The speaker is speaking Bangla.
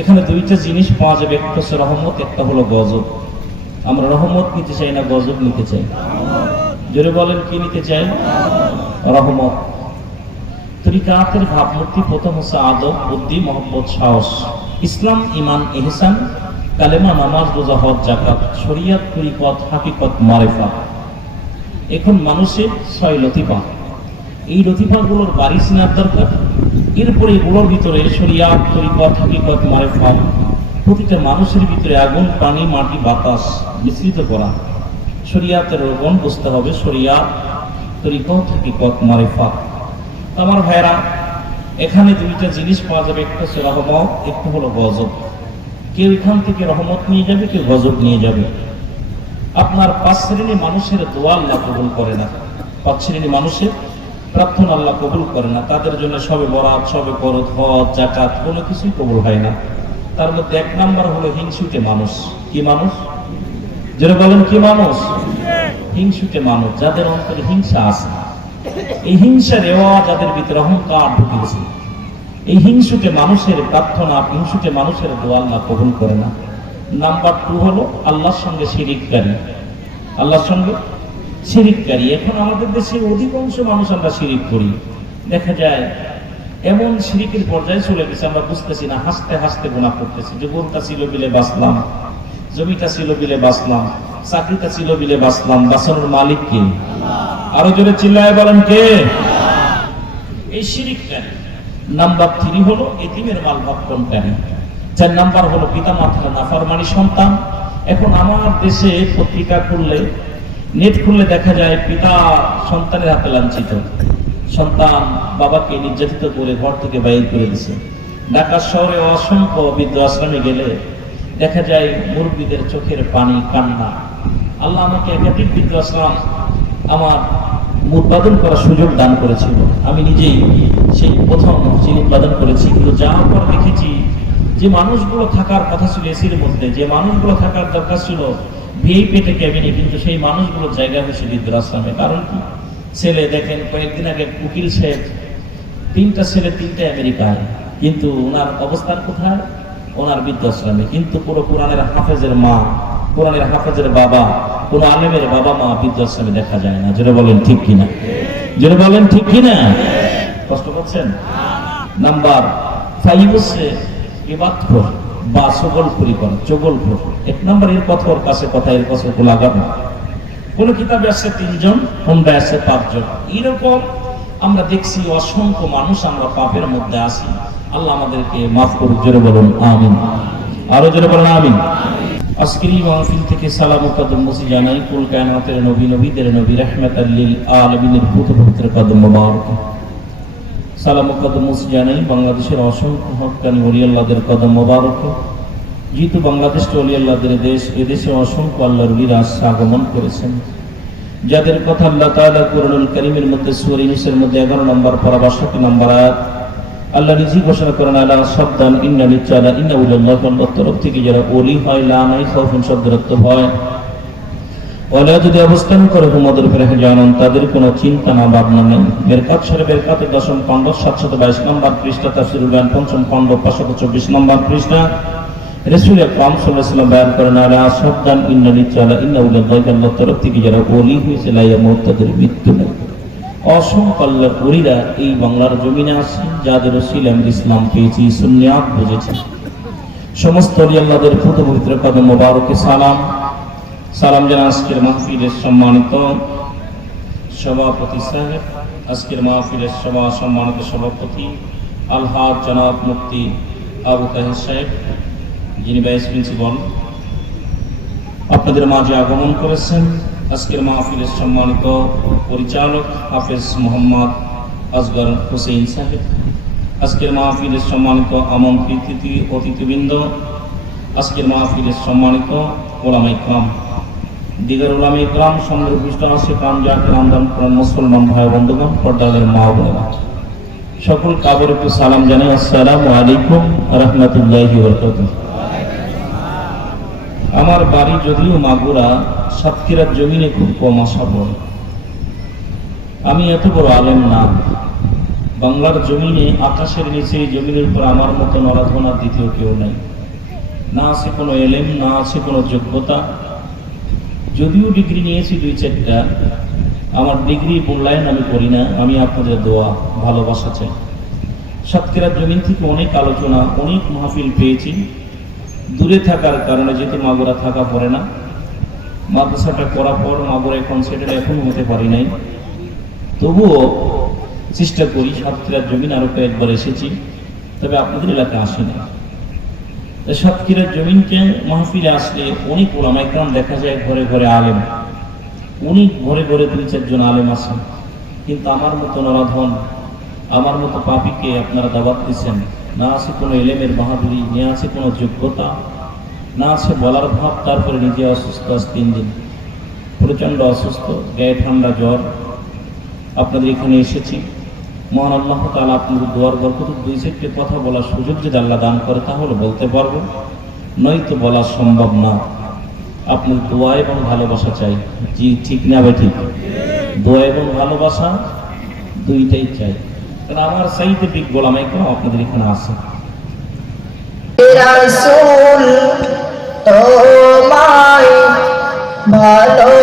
এখানে দুইটা জিনিস পাওয়া যাবে, একটা হচ্ছে রহমত, একটা হলো গজব। আমরা রহমত নিতে চাই না গজব নিতে চাই? জোরে বলেন, কি নিতে চাই? রহমত। তরিকাতের ভাবমূর্তি প্রথম হচ্ছে আদব, বুদ্ধি, মহব্বত, সাহস। ইসলাম, ইমান, ইহসান, কালেমা, নামাজ, রোজা, হজ, যাকাত, শরিয়ত, তরিকত, হাকিকত, মারিফাত। এখন মানুষের 6 লতিফা। এই লতিফাগুলোর বাড়ি চেনার দরকার। এরপরে এগুলোর ভিতরে শরিয়ত, তরিকত, হাকিকত, মারিফাত, প্রতিটা মানুষের ভিতরে আগুন, পানি, মাটি, বাতাস মিশ্রিত করা। শরিয়তের রোগন বুঝতে হবে, শরিয়ত, তরিকত, হাকিকত, মারিফাত। আমার ভাইরা, এখানে দুইটা জিনিস পাওয়া যাবে, একটা হচ্ছে রহমত, একটা হলো গজব। কেউ এখান থেকে রহমত নিয়ে যাবে, কেউ গজব নিয়ে যাবে। আপনার 5 শ্রেণী মানুষের দোয়া আল্লাহ কবুল করে না। 5 শ্রেণী মানুষের প্রার্থনা আল্লাহ কবুল করে না। তাদের জন্য সবে বরাত, সবে বরত, হজ, যাকাত কোনো কিছুই কবুল হয় না। তার মধ্যে 1 নাম্বার হলো হিংসুটে মানুষ। কি মানুষ? যারা বলেন কি মানুষ? হিংসুটে মানুষ, যাদের অন্তরে হিংসা আছে। এই হিংসার রেওয়া যাদের ভিতরে অহংকার ঢুকেছে, এই হিংসুটে মানুষের প্রার্থনা, হিংসুটে মানুষের দোয়া আল্লাহ কবুল করে না। নাম্বার 2 হলো আল্লাহর সঙ্গে শিরিককারী। আল্লাহর সঙ্গে শিরিককারী। এখন আমাদের দেশে অধিকাংশ মানুষ আমরা শিরিক করি। দেখা যায় এমন শিরিকের পর্যায়ে চলে গেছে, আমরা বুঝতেছি না, হাসতে হাসতে গুনাহ করতেছি। যে গরুটা ছিল বিলে বাঁচলাম, জমিটা ছিল বিলে বাঁচলাম, চাকরিটা ছিল বিলে বাঁচলাম, বাঁচানোর মালিক কে? আরো জোরে চিল্লায় বলেন কে? এই শিরিককারী। নাম্বার 3 হলো এতিমের মাল ভক্ষণকারী। 4 নাম্বার হলো পিতা মাতার নাফরমানি সন্তান। এখন আমার দেশে পত্রিকা খুললে, নেট খুললে দেখা যায় পিতা সন্তানের হাতে লাঞ্ছিত। সন্তান বাবাকে নির্যাতিত করে ঘর থেকে বাইর করে দিছে। ঢাকা শহরে অসংখ্য বৃদ্ধ আশ্রমে গেলে দেখা যায় মুরব্বীদের চোখের পানি, কান্না। আল্লাহ আমাকে একাধিক বৃদ্ধ আশ্রম আমার উৎপাদন করার সুযোগ দান করেছিল। আমি নিজেই সেই প্রথম উৎপাদন করেছি। কিন্তু যাওয়ার পর দেখেছি যে মানুষগুলো থাকার কথা ছিল এসির মধ্যে, যে মানুষগুলো থাকার দরকার ছিল ভিআইপি ক্যাবিনে, কিন্তু সেই মানুষগুলো জায়গা হয়েছে বৃদ্ধাশ্রমে। কারণ কি? ছেলে দেখেন, কয়েকদিন আগে উকিল সাহেব 3টা ছেলে 3টা আমেরিকায়, কিন্তু ওনার অবস্থান কোথায়? ওনার বৃদ্ধাশ্রমে। কিন্তু পুরো কোরআনের হাফেজের মা, কোরআনের হাফেজের বাবা, কোন আলেমের বাবা মা বৃদ্ধাশ্রমে দেখা যায় না। যেটা বলেন ঠিক কিনা? যেটা বলেন ঠিক কিনা? কষ্ট পাচ্ছেন? নাম্বার 5 হচ্ছে ইবাদতখোর বা চগলখড়ি করা, চগলখোর। 1 নাম্বার এর কথা, ওর কাছে কথা, এর কাছে লাগানো। কোন কিতাবে আছে 3 জন, কোনটা আছে 5 জন। এরকম আমরা দেখছি অসংখ্য মানুষ আমরা পাপের মধ্যে আছি। আল্লাহ আমাদেরকে মাফ করুক। জোরে বলুন আমিন। আরো জোরে বলুন আমিন। আজকের এই মাহফিল থেকে সালাম ও কদম মুসি জানাই কুল কায়নাতের নবী, নবীদের নবী, রাহমাতাল লিল আলামিনের পবিত্র কদম মোবারক। সালাম ও কদম মুসি জানাই বাংলাদেশের অসংখ্য হক্কানি ওলি আল্লাহদের কদম মোবারক। যেহেতু বাংলাদেশটা ওলি আল্লাহদের দেশ, এদেশে অসংখ্য আল্লাহর ওলিরা আগমন করেছেন, যাদের কথা আল্লাহ তাআলা কুরআনুল কারীমের মধ্যে সূরা ইউনূসের মধ্যে 11 নম্বর পারা 62 নম্বর আয়াত আল্লাহ নিজেই ঘোষণা করেন, আলা সাবধান ইন্না নিশ্চয় ইন্না উলিল্লাহ, আল্লাহর তরফ থেকে যারা ওলি হয়, লা নাই খাউফুন শব্দের অর্থ ভয়, ওলা যদি অবস্থান করে তোমাদের উপরে জানান, তাদের কোনো চিন্তা না ভাবনা নেই। বেরকাত শরীফের কাতের 10ম খণ্ড 722 নম্বর পৃষ্ঠা, তাফসীরুল বায়ান 5ম খণ্ড 524 নম্বর পৃষ্ঠা। রাসূল আকরাম সাল্লাল্লাহু আলাইহি ওয়াসাল্লাম বয়ান করেন, আলা সাবধান ইন্না নিশ্চয় ইন্না উলিল্লাহ, আল্লাহর তরফ থেকে যারা ওলি হয়েছে, লা ইয়ামুত, তাদের মৃত্যু নেই। অসংখ্য আল্লাহর ওলিরা এই বাংলার জমিনে আছে, যাদের ওসিলায় আমরা ইসলাম পেয়েছি, সুন্নাত বুঝেছি। সমস্ত ওলি আল্লাহদের পবিত্র কদম মোবারকে সালাম। সালাম জানান আজকের মাহফিলের সম্মানিত সভাপতি সাহেব, আজকের মাহফিলের সম্মানিত সভাপতি আলহাজ জনাব মুফতি আবু তাহের সাহেব, যিনি ভাইস প্রিন্সিপাল আপনাদের মাঝে আগমন করেছেন। আজকের মাহফিলের সম্মানিত পরিচালক হাফেজ মোহাম্মদ আসগর হোসেন সাহেব, আজকের মাহফিলের সম্মানিত আমন্ত্রিত অতিথিবৃন্দ, আজকের মাহফিলের সম্মানিত ওলামা ইকরাম, দিগার ওলামা ইকরাম, সঙ্গে উপস্থিত আছে কামজাকের আমদান করেন মুসলমান ভাই বন্ধুগণ, পর্দাদের মা বোনেরা, সকল কাবের একটু সালাম জানাই, আসসালামু আলাইকুম রাহমাতুল্লাহি ওয়া বারাকাতুহু। আমার বাড়ি যদিও মাগুরা, সাতক্ষীরার জমিনে খুব কম আশা পড়ে। আমি এত বড় আলেম না, বাংলার জমিনে, আকাশের নিচে, এই জমিনের উপর আমার মতো নরাধনার দ্বিতীয় কেউ নাই। না আছে কোনো এলেম, না আছে কোনো যোগ্যতা। যদিও ডিগ্রি নিয়েছি 2-4টা, আমার ডিগ্রি মূল্যায়ন আমি করি না। আমি আপনাদের দোয়া, ভালোবাসা চাই। সাতক্ষীরার জমিন থেকে অনেক আলোচনা, অনেক মাহফিল পেয়েছি। দূরে থাকার কারণে, যেহেতু মাগুরা থাকা পড়ে না, মাদ্রাসাটা করার পর মাগুরা এখন সেটেল এখনো হতে পারি নাই। তবুও চেষ্টা করি। সাতক্ষীরার জমিন আরো কয়েকবার এসেছি, তবে আপনাদের এলাকায় আসিনি। সাতক্ষীরার জমিনকে মাহফিলে আসলে অনেক ওলামা ইকরাম দেখা যায়, ঘরে ঘরে আলেম, অনেক ঘরে ঘরে 2-4 জন আলেম আছেন। কিন্তু আমার মতো নরাধন, আমার মতো পাপীকে আপনারা দাওয়াত দিচ্ছেন। না আছে কোনো এলেমের বাহাদুরি, না আছে কোনো যোগ্যতা, না আছে বলার ভাব। তারপরে নিজে অসুস্থ, আজ 3 দিন প্রচণ্ড অসুস্থ, গায়ে ঠান্ডা, জ্বর। আপনাদের এখানে এসেছি। মহান আল্লাহ তাআলা আপনাদের দোয়ার বরকতে 2-4টে কথা বলার সুযোগ যদি আল্লাহ দান করে, তাহলে বলতে পারবো, নয়তো বলা সম্ভব না। আপনার দোয়া এবং ভালোবাসা চাই। জি, ঠিক না ভাই? ঠিক। দোয়া এবং ভালোবাসা দুইটাই চাই, কারণ আমার চাইতে বিগ গোলামাই কেন আপনাদের এখানে আছে। রাসূল তোমায় ভালো